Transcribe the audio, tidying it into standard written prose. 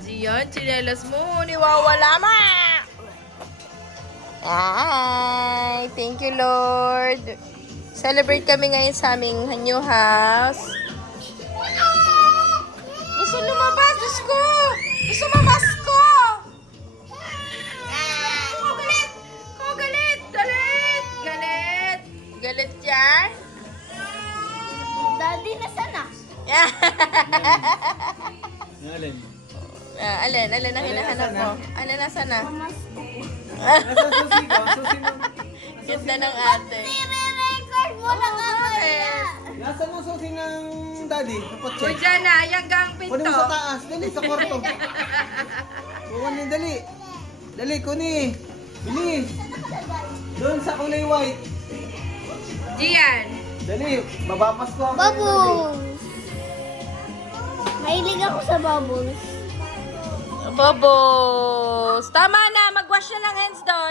Gian, chinelas mo. Niwawala ma! Ay, thank you, Lord. Celebrate kami ngayon sa aming new house. Gusto lumabas, Diyos ko! Gusto mamasko! Oh, galit! Oh, galit! Galit! Galit! Galit yan? Daddy, nasaan na? Alin? Alin ang hinahanap mo? Ano nasa na? Nasa susi ko, susi mo. Ganda ng ate. I-record mo na kaya. Nasa mo susi ng daddy? O Napot-check. dyan na, yung gang Kunin mo pinto. sa taas, dali sa kwarto. Kunin, dali. Dali, kunin. Bilis. Doon sa kulay white. Gian. Dali, babapas ko ako. Bubbles. Mahilig ako sa bubbles. Bubbles. Tama na, mag-wash na ng hands doon.